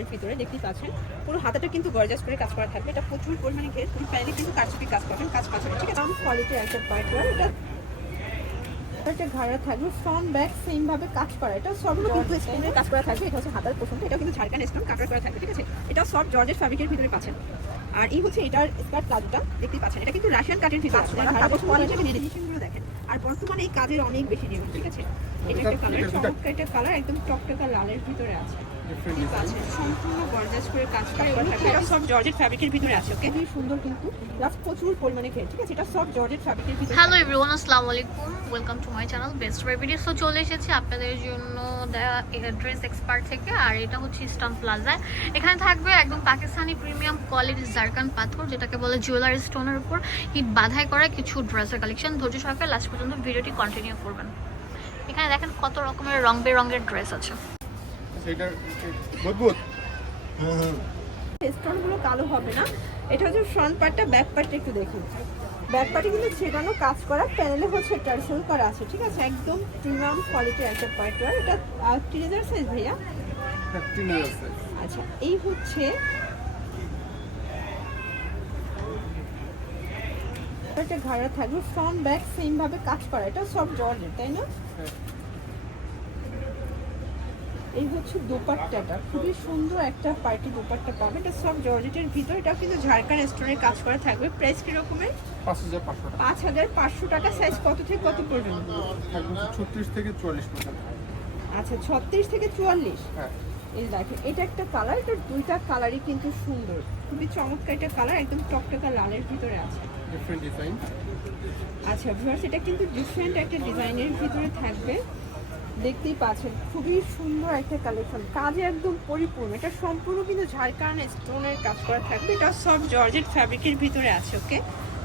এর ভিতরে দেখতেই পাচ্ছেন। পুরো হাতাটা কিন্তু গর্জাস করে কাজ করা থাকবে। এটা প্রচুর পরিমাণে ঘের। তুমি চাইলে কিন্তু কারচুপি কাজ করবেন কাজ পাচ্ছেন ঠিক আছে? দাম কোয়ালিটির একটা পার্ট এটা একটা ঘাড়া থাকবে। ফ্রন্ট ব্যাক সেম ভাবে কাজ করা। এটা সবগুলো কিন্তু স্টোনের কাজ করা থাকবে। এটা হচ্ছে হাতার পোষণটা এটা কিন্তু ঝাড়খান স্টোন কাটার করা থাকবে ঠিক আছে? এটা সব জর্জের ফ্যাব্রিকের ভিতরে পাচ্ছেন। আর এই হচ্ছে এটার স্কার্ট প্লাজোটা। দেখতেই পাচ্ছেন এটা কিন্তু রাশিয়ান কাটের ভিতরে আছে। কোয়ালিটিগুলো দেখেন। আর বর্তমানে এই কাজের অনেক বেশি ডিমান্ড ঠিক আছে? এটা একটা কালার চমৎকার একটা কালার একদম টকটকা লালের ভিতরে আছে। দেখতেই পাচ্ছেন সম্পূর্ণ গর্জাস করে কাজ করা এগুলো এটা সব জর্জের ফ্যাব্রিকের ভিতরে আছে ওকে খুবই সুন্দর কিন্তু প্লাস প্রচুর পরিমাণে ঘের ঠিক আছে? এটা সব জর্জের ফ্যাব্রিকের ভিতরে হ্যালো এভরিওয়ান আসসালামু আলাইকুম। Welcome to my channel best বেবিডি so চলে এসেছি আপনাদের জন্য ড্রেস এক্সপার্ট থেকে আর এটা হচ্ছে ইস্টার্ন প্লাজা এখানে থাকবে একদম পাকিস্তানি প্রিমিয়াম কোয়ালিটির জারকান পাথর যেটাকে বলে জুয়েলারি স্টোনের উপর হিট বাধাই করা কিছু ড্রেসের কালেকশন ধৈর্য সহকারে লাস্ট পর্যন্ত ভিডিওটি কন্টিনিউ করবেন। এখানে দেখেন কত রকমের রং বেরঙের ড্রেস আছে। সেটা মজবুত। স্টোনগুলো কালো হবে না। এটা হচ্ছে ফ্রন্ট পার্টটা ব্যাক পার্টটা একটু দেখুন ব্যাক পার্টে কিন্তু ছেটানো কাজ করা প্যানেলে হচ্ছে টার্সেল করা আছে ঠিক আছে? একদম প্রিমিয়াম কোয়ালিটির একটা পার্ট এটা ট্রিজার সাইজ ভাইয়া? আচ্ছা এই হচ্ছে একটা ঘাড়া থাকবে ফ্রন্ট ব্যাক সেম ভাবে কাজ করা। এটা সব জর্জের তাই না? এই হচ্ছে দোপাট্টাটা। খুবই সুন্দর একটা পার্টি দোপাট্টা পাবে। এটা সব জর্জেটের ভিতর। এটা কিন্তু ঝাড়খান স্টোনের কাজ করা থাকবে। প্রাইস পাঁচশো টাকা। পাঁচ হাজার পাঁচশো টাকা। সাইজ কত থেকে কত পর্যন্ত? ছত্রিশ থেকে চুয়াল্লিশ পর্যন্ত। আচ্ছা ছত্রিশ থেকে চুয়াল্লিশ? হ্যাঁ। এই দেখেন এটা একটা কালার এটা দুইটা কালারই কিন্তু সুন্দর। খুবই চমৎকার একটা কালার একদম টকটকা লালের ভিতরে আছে। ডিফারেন্ট ডিজাইন আচ্ছা ভিউয়ার্স এটা কিন্তু ডিফারেন্ট একটা ডিজাইনের ভিতরে থাকবে। দেখতেই পাচ্ছেন, খুবই সুন্দর একটা কালেকশন কাজে একদম পরিপূর্ণ। এটা সম্পূর্ণ কিন্তু ঝাড়খান স্টোনের কাজ করা থাকবে, এটা সব জর্জেট ফ্যাব্রিকের ভিতরে আছে ওকে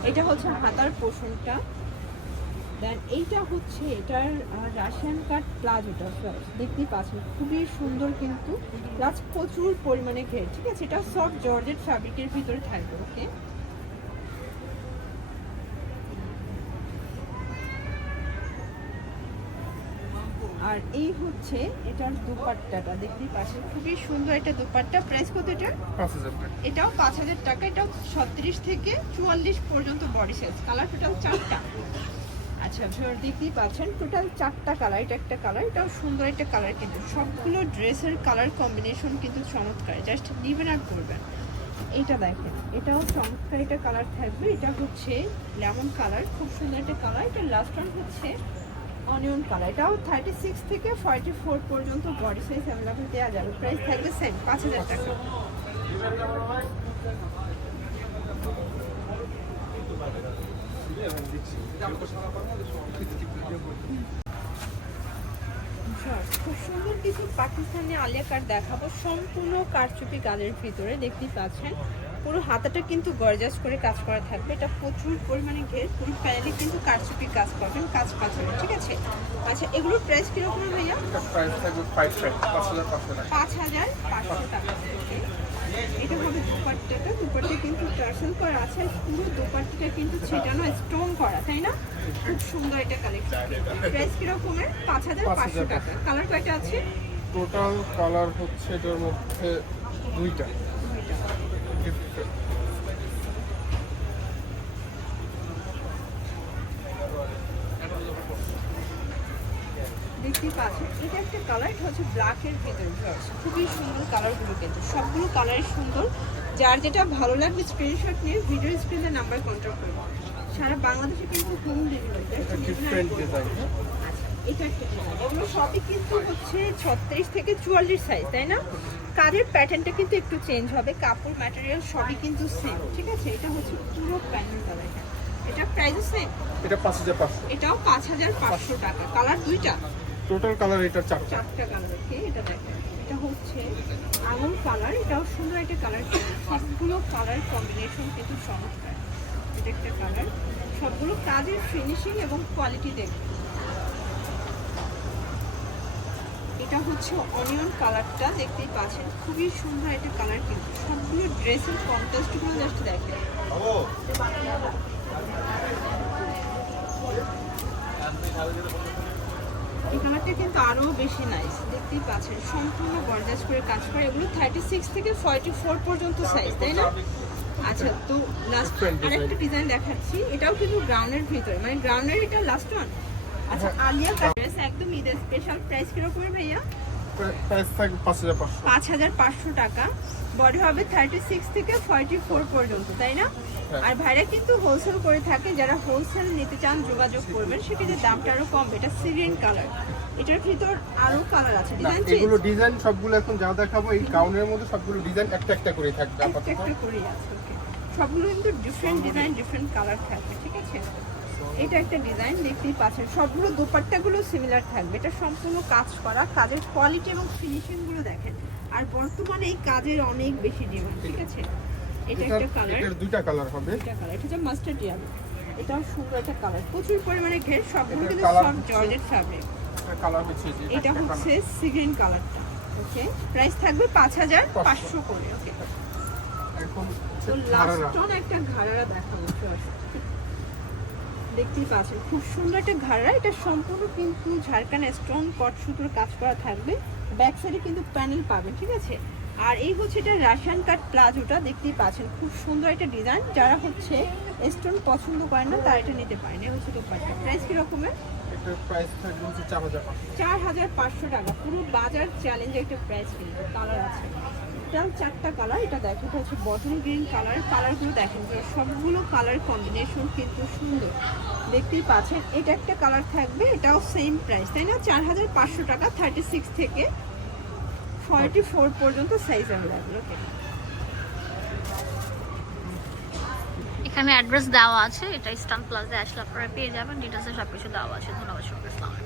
এটা হচ্ছে হাতার পোষণটা। দেন এইটা হচ্ছে এটার রাশিয়ান কাট প্লাজোটা দেখতেই পাচ্ছেন, খুবই সুন্দর কিন্তু প্লাস প্রচুর পরিমাণে ঘের, ঠিক আছে? এটা সব জর্জেট ফ্যাব্রিকের ভিতরে থাকবে ওকে আর এই হচ্ছে এটার দুপাট্টাটা দেখতেই পাচ্ছেন খুবই সুন্দর একটা দুপাট্টা। প্রাইস কত এটা এটাও পাঁচ হাজার টাকা এটাও ছত্রিশ থেকে চুয়াল্লিশ পর্যন্ত বডি সাইজ কালার টোটাল চারটা। আচ্ছা ভিউয়ার দেখতেই পাচ্ছেন টোটাল চারটা কালার এটা একটা কালার এটাও সুন্দর একটা কালার কিন্তু। সবগুলো ড্রেসের কালার কম্বিনেশন কিন্তু চমৎকার জাস্ট নিবেন আর করবেন এটা দেখেন এটাও চমৎকার একটা কালার থাকবে। এটা হচ্ছে লেমন কালার খুব সুন্দর একটা কালার এটা লাস্ট ওয়ান হচ্ছে অনিয়ন কালার। এটাও থার্টি সিক্স থেকে ফর্টি ফোর পর্যন্ত বডি সাইজ অ্যাভেলেবল দেওয়া যাবে। প্রাইস থাকবে সেম পাঁচ হাজার টাকা Sure. খুব সুন্দর কিছু পাকিস্তানি আলিয়া কাট দেখাবো। সম্পূর্ণ কারচুপি কাজের ভিতরে দেখতেই পাচ্ছেন। পুরো হাতাটা কিন্তু গরজাস করে কাজ করা থাকবে। এটা প্রচুর পরিমাণে ঘের পুরো প্যানেলে কিন্তু কারচুপি কাজ করবেন কাজ পাচ্ছেন ঠিক আছে? আচ্ছা এগুলোর প্রাইস কীরকম ভাইয়া? পাঁচ হাজার পাঁচশো টাকা। এটা হবে দুপাট্টাটা। দুপাট্টা কিন্তু টার্সেল করা আছে পুরো দুপাট্টাটা কিন্তু ছেটানো স্ট্রং করা তাই না? খুব সুন্দর এটা কালেকশন প্রাইস কিরকমের? পাঁচ হাজার পাঁচশো টাকা। কালার কয়টা আছে? টোটাল কালার হচ্ছে এটার মধ্যে দুইটা। দেখতেই পাচ্ছেন এটা একটা কালার এটা হচ্ছে ব্ল্যাকের ভিতরে খুবই সুন্দর কালারগুলো কিন্তু। সবগুলো কালারই সুন্দর। যার যেটা ভালো লাগবে স্ক্রিনশট নিয়ে ভিডিও স্ক্রিনে নাম্বার কন্ট্যাক্ট করব সারা বাংলাদেশে কিন্তু হোম ডেলিভারি এটা ডিফারেন্ট ডিজাইন এটা একটা। এগুলো সবই কিন্তু হচ্ছে ছত্রিশ থেকে চুয়াল্লিশ সাইজ তাই না? কাজের প্যাটার্নটা কিন্তু একটু চেঞ্জ হবে। কাপড় ম্যাটেরিয়াল সবই কিন্তু সেম ঠিক আছে? এটা হচ্ছে পুরো প্যানেলটা দেখেন এটা। প্রাইসও সেম এটা পাঁচ হাজার পাঁচশো। এটাও পাঁচ হাজার পাঁচশো টাকা। কালার দুইটা। টোটাল কালার এটা চারটা। চারটা কালার ওকে এটা দেখেন। এটা হচ্ছে আঙুল কালার এটাও সুন্দর একটা কালার সবগুলো কালার কম্বিনেশন কিন্তু চমৎকার। এটা একটা কালার সবগুলো কাজের ফিনিশিং এবং কোয়ালিটি দেখুন। এটা হচ্ছে অনিয়ন কালারটা দেখতেই পাচ্ছেন খুবই সুন্দর একটা কালার কিন্তু। সবগুলো ড্রেসের কন্ট্রাস্টগুলো জাস্ট দেখেন। এই কালারটা কিন্তু আরও বেশি নাইস দেখতেই পাচ্ছেন। সম্পূর্ণ গর্জাস করে কাজ করে। এগুলো থার্টি সিক্স থেকে ফর্টি ফোর পর্যন্ত সাইজ তাই না? আচ্ছা তো লাস্ট আরেকটা ডিজাইন দেখাচ্ছি। এটাও কিন্তু গ্রাউন্ডের ভিতরে। মানে গ্রাউন্ডের এটা লাস্ট ওয়ান আচ্ছা আলিয়া ড্রেস একদম ঈদের স্পেশাল প্রাইস কীরকম ভাইয়া? পাঁচ হাজার পাঁচশো। টাকা। বডি হবে থার্টি সিক্স থেকে ফর্টি ফোর পর্যন্ত তাই না? হ্যাঁ। আর ভাইরা কিন্তু হোলসেল করে থাকে যারা হোলসেল নিতে চান যোগাযোগ করবেন সেক্ষেত্রে দামটা আরও কম। এটা সিরিয়ান কালার এটার ভিতর আরও কালার আছে। ডিজাইন এগুলো ডিজাইন সবগুলো এখন যা দেখাবো এই গাউনের মধ্যে সবগুলো ডিজাইন একটা একটা করে থাকবে একটা একটা করে আছে সবগুলো কিন্তু ডিফারেন্ট ডিজাইন ডিফারেন্ট কালার থাকবে ঠিক আছে? এটা একটা ডিজাইন দেখতেই পাচ্ছেন। সবগুলো দোপাট্টাগুলো সিমিলার থাকবে। এটা সম্পূর্ণ কাজ করা কাজের কোয়ালিটি এবং ফিনিশিংগুলো দেখেন। আর বর্তমানে এই কাজের অনেক বেশি ডিমান্ড ঠিক আছে? এটা একটা কালার এটার দুইটা কালার হবে। এটা কালার এটা হচ্ছে মাস্টার্ড ইয়ালো এটাও সুন্দর একটা কালার প্রচুর পরিমাণে ঘের সবগুলো কিন্তু সব জর্জেট ফ্যাব্রিক কালার হচ্ছে যে এটা হচ্ছে। সিগ্রিন কালারটা ওকে প্রাইস থাকবে পাঁচ হাজার পাঁচশো। করে ওকে এখন তো লাস্ট একটা ঘাড়ারা দেখাবো। দেখতেই পাচ্ছেন খুব সুন্দর একটা ঘাড়া। এটা সম্পূর্ণ কিন্তু ঝাড়খান স্টোন কট সুতোর কাজ করা থাকবে। ব্যাক সাইডে কিন্তু প্যানেল পাবেন ঠিক আছে? আর এই হচ্ছে এটা রাশিয়ান কাট প্লাজোটা দেখতেই পাচ্ছেন খুব সুন্দর একটা ডিজাইন। যারা হচ্ছে স্টোন পছন্দ করেন না তারা এটা নিতে পারেন। এই হচ্ছে দোপাট্টা। প্রাইস কি রকমের? চার হাজার পাঁচশো। টাকা। পুরো বাজার চ্যালেঞ্জে একটা প্রাইস কিন্তু কালার আছে। এটাও চারটা কালার এটা দেখো, এটা হচ্ছে বটল গ্রিন কালার কালারগুলো দেখেন সবগুলো কালার কম্বিনেশন কিন্তু সুন্দর। দেখতেই পাচ্ছেন, এটা একটা কালার থাকবে, এটাও সেম প্রাইস তাই না? চার হাজার পাঁচশো টাকা থার্টি সিক্স থেকে ফর্টি ফোর পর্যন্ত সাইজ অ্যাভেলেবল ওকে এখানে অ্যাড্রেস দেওয়া আছে, এটা ইস্টার্ন প্লাজা আসলে আপনারা পেয়ে যাবেন ডিটেলসে সব কিছু দেওয়া আছে, ধন্যবাদ আলাইকুম।